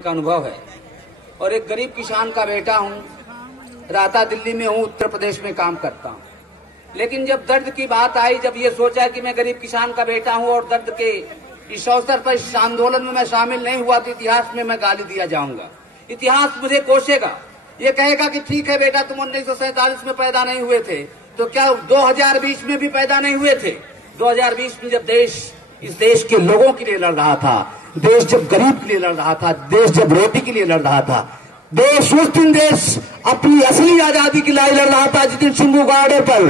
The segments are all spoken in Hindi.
का अनुभव है और एक गरीब किसान का बेटा हूँ। रहता दिल्ली में हूँ, उत्तर प्रदेश में काम करता हूँ। लेकिन जब दर्द की बात आई, जब ये सोचा कि मैं गरीब किसान का बेटा हूँ और दर्द के इस अवसर पर इस आंदोलन में मैं शामिल नहीं हुआ तो इतिहास में मैं गाली दिया जाऊंगा। इतिहास मुझे कोसेगा, ये कहेगा कि ठीक है बेटा, तुम 1947 में पैदा नहीं हुए थे तो क्या 2020 में भी पैदा नहीं हुए थे? 2020 में जब इस देश के लोगों के लिए लड़ रहा था, देश जब गरीब के लिए लड़ रहा था, देश जब रोटी के लिए लड़ रहा था, देश उस दिन देश अपनी असली आजादी की लड़ाई लड़ रहा था जिस दिन सिंधु बॉर्डर पर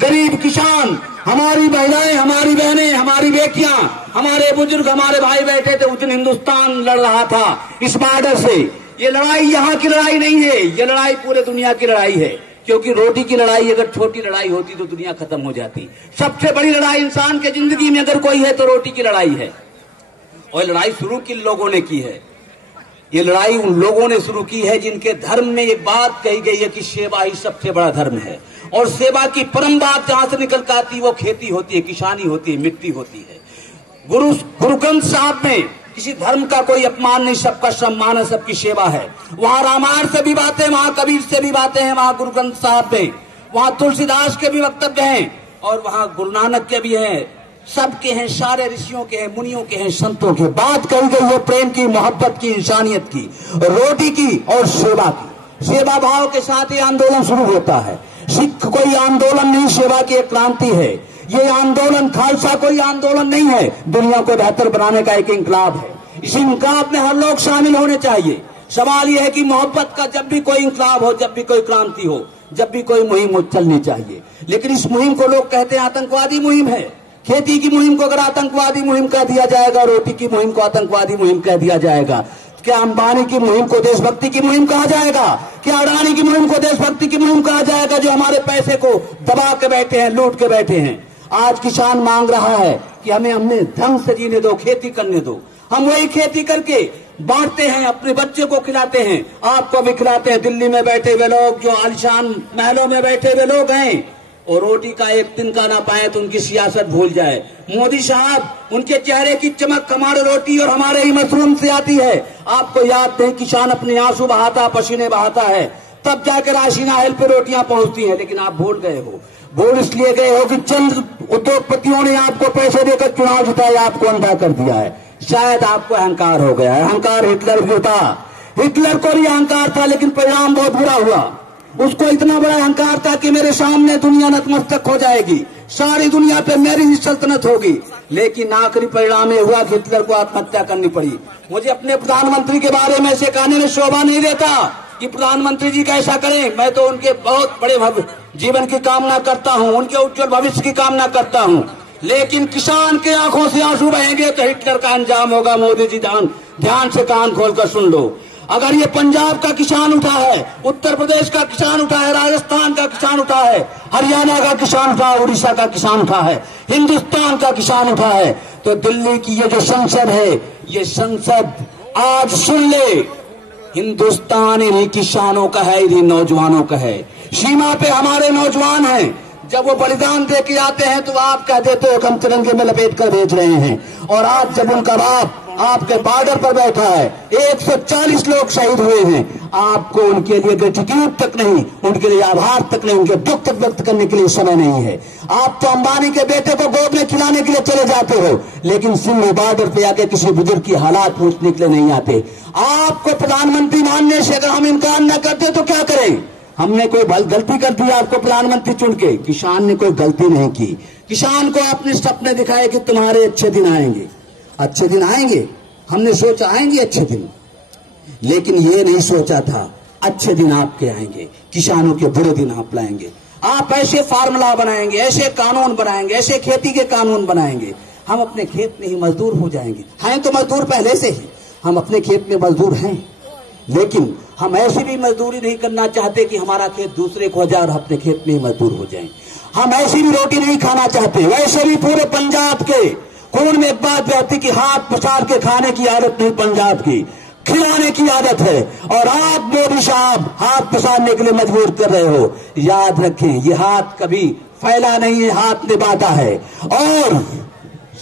गरीब किसान, हमारी महिलाएं, हमारी बहनें, हमारी बेटियां, हमारे बुजुर्ग, हमारे भाई बैठे थे। उस दिन हिंदुस्तान लड़ रहा था इस बॉर्डर से। ये लड़ाई यहाँ की लड़ाई नहीं है, ये लड़ाई पूरे दुनिया की लड़ाई है। क्योंकि रोटी की लड़ाई अगर छोटी लड़ाई होती तो दुनिया खत्म हो जाती। सबसे बड़ी लड़ाई इंसान के जिंदगी में अगर कोई है तो रोटी की लड़ाई है। और लड़ाई शुरू किन लोगों ने की है? ये लड़ाई उन लोगों ने शुरू की है जिनके धर्म में ये बात कही गई है कि सेवा ही सबसे बड़ा धर्म है। और सेवा की परम बात जहां से निकल कर आती है वो खेती होती है, किसानी होती है, मिट्टी होती है। गुरु ग्रंथ साहब में किसी धर्म का कोई अपमान नहीं, सबका सम्मान है, सबकी सेवा है। वहां रामायण से भी बातें, वहां कबीर से भी बातें हैं, वहां गुरु ग्रंथ साहब में, वहां तुलसीदास के भी वक्तव्य हैं और वहां गुरु नानक के भी हैं। सबके हैं, सारे ऋषियों के हैं, मुनियों के हैं, संतों के। बात कही गई है प्रेम की, मोहब्बत की, इंसानियत की, रोटी की और सेवा की। सेवा भाव के साथ ये आंदोलन शुरू होता है। सिख कोई आंदोलन नहीं, सेवा की एक क्रांति है। ये आंदोलन खालसा कोई आंदोलन नहीं है, दुनिया को बेहतर बनाने का एक इंकलाब है। इस इंकलाब में हर लोग शामिल होने चाहिए। सवाल यह है कि मोहब्बत का जब भी कोई इंकलाब हो, जब भी कोई क्रांति हो, जब भी कोई मुहिम हो, चलनी चाहिए। लेकिन इस मुहिम को लोग कहते हैं आतंकवादी मुहिम है। खेती की मुहिम को अगर आतंकवादी मुहिम कह दिया जाएगा, रोटी की मुहिम को आतंकवादी मुहिम कह दिया जाएगा, क्या अंबानी की मुहिम को देशभक्ति की मुहिम कहा जाएगा? क्या अडानी की मुहिम को देशभक्ति की मुहिम कहा जाएगा, जो हमारे पैसे को दबा के बैठे हैं, लूट के बैठे हैं? आज किसान मांग रहा है कि हमें अपने ढंग से जीने दो, खेती करने दो। हम वही खेती करके बांटते हैं, अपने बच्चे को खिलाते हैं, आपको भी खिलाते हैं। दिल्ली में बैठे हुए लोग, जो आलिशान महलों में बैठे हुए लोग हैं, और रोटी का एक दिन का ना पाए तो उनकी सियासत भूल जाए। मोदी साहब, उनके चेहरे की चमक हमारे रोटी और हमारे ही मशरूम से आती है। आपको याद नहीं, किसान अपने आंसू बहाता, पसीने बहाता है, तब जाकर राशन नाहल पे रोटियां पहुंचती हैं। लेकिन आप भूल गए हो। भूल इसलिए गए हो कि चंद उद्योगपतियों ने आपको पैसे देकर चुनाव जिताया, आपको अंधा कर दिया है। शायद आपको अहंकार हो गया है। अहंकार हिटलर भी था, हिटलर को भी अहंकार था, लेकिन परिणाम बहुत बुरा हुआ। उसको इतना बड़ा अहंकार था कि मेरे सामने दुनिया नतमस्तक हो जाएगी, सारी दुनिया पे मेरी ही सल्तनत होगी। लेकिन आखिरी परिणाम ये हुआ कि हिटलर को आत्महत्या करनी पड़ी। मुझे अपने प्रधानमंत्री के बारे में ऐसे कहने में शोभा नहीं देता कि प्रधानमंत्री जी कैसा करें। मैं तो उनके बहुत बड़े जीवन की कामना करता हूं, उनके उज्जवल भविष्य की कामना करता हूं। लेकिन किसान के आंखों से आंसू बहेंगे तो हिटलर का अंजाम होगा। मोदी जी ध्यान से कान खोलकर सुन लो। अगर ये पंजाब का किसान उठा है, उत्तर प्रदेश का किसान उठा है, राजस्थान का किसान उठा है, हरियाणा का किसान उठा है, उड़ीसा का किसान उठा है, हिंदुस्तान का किसान उठा है, तो दिल्ली की ये जो संसद है, ये संसद आज सुन ले, हिंदुस्तान इन्हीं किसानों का है, इन्हीं नौजवानों का है। सीमा पे हमारे नौजवान हैं, जब वो बलिदान दे के आते हैं तो आप कह देते हो हम तिरंगे में लपेट कर भेज रहे हैं। और आज जब उनका बाप आपके बॉर्डर पर बैठा है, 140 लोग शहीद हुए हैं, आपको उनके लिए ग्रेटिट्यूड तक नहीं, उनके लिए आभार तक नहीं, उनके दुख तक व्यक्त करने के लिए समय नहीं है। आप तो अंबानी के बेटे को गोद में खिलाने के लिए चले जाते हो, लेकिन सिंध बॉर्डर पे आके किसी बुजुर्ग की हालात पूछने के लिए नहीं आते। आपको प्रधानमंत्री मानने से अगर हम इनकार न करते तो क्या करें? हमने कोई गलती कर दी आपको प्रधानमंत्री चुन के? किसान ने कोई गलती नहीं की। किसान को आपने सपने दिखाए कि तुम्हारे अच्छे दिन आएंगे, अच्छे दिन आएंगे। हमने सोचा आएंगे अच्छे दिन, लेकिन ये नहीं सोचा था अच्छे दिन आपके आएंगे, किसानों के बुरे दिन आप लाएंगे। आप ऐसे फार्मूला बनाएंगे, ऐसे कानून बनाएंगे, ऐसे खेती के कानून बनाएंगे, हम अपने खेत में ही मजदूर हो जाएंगे। हैं तो मजदूर पहले से ही, हम अपने खेत में मजदूर हैं, लेकिन हम ऐसी भी मजदूरी नहीं करना चाहते कि हमारा खेत दूसरे को हो जाए और अपने खेत में ही मजदूर हो जाएं। हम ऐसी भी रोटी नहीं खाना चाहते। वैसे भी पूरे पंजाब के खून में एक बात रहती कि हाथ पसार के खाने की आदत नहीं पंजाब की, खिलाने की आदत है। और आप मोदी साहब हाथ पसारने के लिए मजबूर कर रहे हो। याद रखें, ये हाथ कभी फैला नहीं है, हाथ निभाता है। और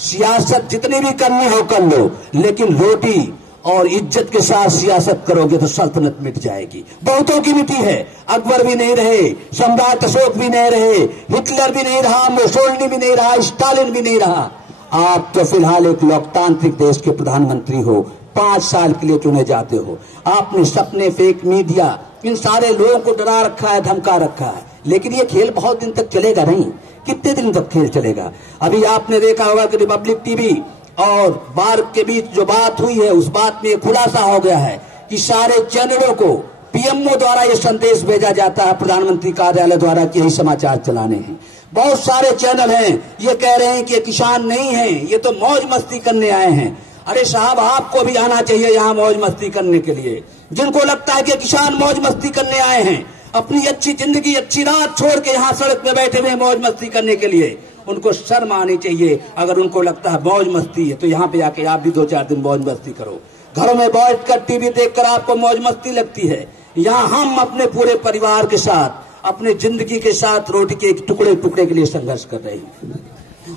सियासत जितनी भी करनी हो कर लो, लेकिन रोटी और इज्जत के साथ सियासत करोगे तो सल्तनत मिट जाएगी। बहुतों की मिटी है। अकबर भी नहीं रहे, सम्राट अशोक भी नहीं रहे, हिटलर भी नहीं रहा, मुसोलिनी भी नहीं रहा, स्टालिन भी नहीं रहा। आप तो फिलहाल एक लोकतांत्रिक देश के प्रधानमंत्री हो, 5 साल के लिए चुने जाते हो। आपने सपने, फेक मीडिया, इन सारे लोगों को डरा रखा है, धमका रखा है। लेकिन ये खेल बहुत दिन तक चलेगा नहीं। कितने दिन तक खेल चलेगा? अभी आपने देखा होगा कि रिपब्लिक टीवी और बार के बीच जो बात हुई है, उस बात में खुलासा हो गया है कि सारे चैनलों को पीएमओ द्वारा ये संदेश भेजा जाता है, प्रधानमंत्री कार्यालय द्वारा, कि यही समाचार चलाने हैं। बहुत सारे चैनल हैं, ये कह रहे हैं कि ये किसान नहीं है, ये तो मौज मस्ती करने आए हैं। अरे साहब, आपको भी आना चाहिए यहाँ मौज मस्ती करने के लिए। जिनको लगता है कि किसान मौज मस्ती करने आए हैं, अपनी अच्छी जिंदगी, अच्छी रात छोड़ के यहाँ सड़क पे बैठे हुए मौज मस्ती करने के लिए, उनको शर्म आनी चाहिए। अगर उनको लगता है मौज मस्ती है तो यहाँ पे आके आप भी 2-4 दिन मौज मस्ती करो। घरों में बैठकर टीवी देखकर आपको मौज मस्ती लगती है। यहाँ हम अपने पूरे परिवार के साथ, अपने जिंदगी के साथ रोटी के एक टुकड़े टुकड़े के लिए संघर्ष कर रहे हैं।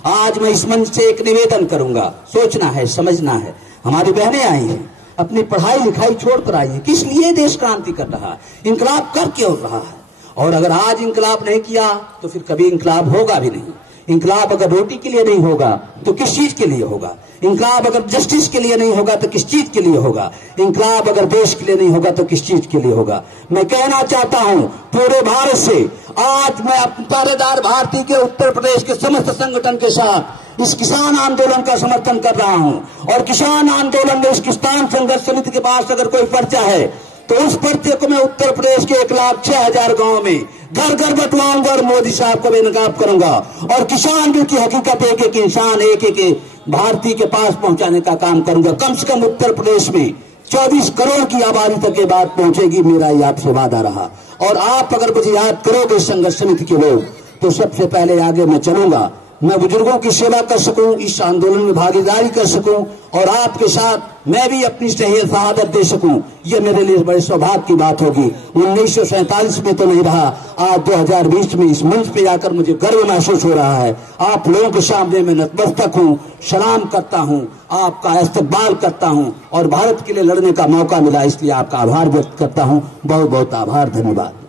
आज मैं इस मंच से एक निवेदन करूंगा। सोचना है, समझना है। हमारी बहनें आई हैं, अपनी पढ़ाई लिखाई छोड़कर आई है। किस लिए देश क्रांति कर रहा है? इंकलाब कर क्यों रहा है? और अगर आज इंकलाब नहीं किया तो फिर कभी इंकलाब होगा भी नहीं। इंकलाब अगर रोटी के लिए नहीं होगा तो किस चीज के लिए होगा? इंकलाब अगर जस्टिस के लिए नहीं होगा तो किस चीज के लिए होगा? इंकलाब अगर देश के लिए नहीं होगा तो किस चीज के लिए होगा? मैं कहना चाहता हूं पूरे भारत से, आज मैं पहरेदार भारती के उत्तर प्रदेश के समस्त संगठन के साथ इस किसान आंदोलन का समर्थन कर रहा हूं। और किसान आंदोलन में इस किसान संघर्ष समिति के पास अगर कोई पर्चा है तो उस पर्चे को मैं उत्तर प्रदेश के 1,06,000 गांव में घर घर बंटवाऊंगा और मोदी साहब को बेनकाब करूंगा। और किसान बिल की हकीकत एक इंसान, एक भारतीय के पास पहुंचाने का काम करूंगा। कम से कम उत्तर प्रदेश में 24 करोड़ की आबादी तक ये बात पहुंचेगी, मेरा ये आपसे वादा रहा। और आप अगर मुझे याद करोगे संघर्ष समिति के लोग, तो सबसे पहले आगे मैं चलूंगा। मैं बुजुर्गों की सेवा कर सकूं, इस आंदोलन में भागीदारी कर सकूं और आपके साथ मैं भी अपनी शहादत दे सकूं, ये मेरे लिए बड़े सौभाग्य की बात होगी। 1947 में तो नहीं रहा, आज 2020 में इस मंच पे आकर मुझे गर्व महसूस हो रहा है। आप लोगों के सामने मैं नतमस्तक हूं, सलाम करता हूं, आपका इस्तकबाल करता हूं और भारत के लिए लड़ने का मौका मिला, इसलिए आपका आभार व्यक्त करता हूं। बहुत बहुत आभार, धन्यवाद।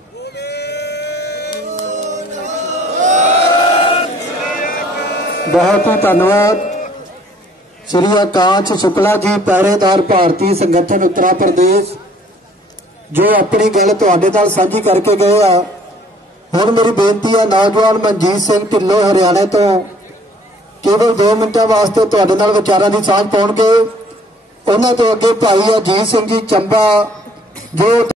बहुत ही धन्यवाद श्री आकांक्ष शुक्ला जी, पहरेदार भारतीय संगठन उत्तर प्रदेश, जो अपनी गल तुहाडे नाल साझी करके गए आ। हुण मेरी बेनती है, नौजवान मनजीत सिंह ढिल्लों हरियाणा तो केवल 2 मिनटां वास्ते तुहाडे नाल विचारां दी साझ पाउणगे। उन्हां तो अगे भाई अजीत सिंह जी चंबा, जो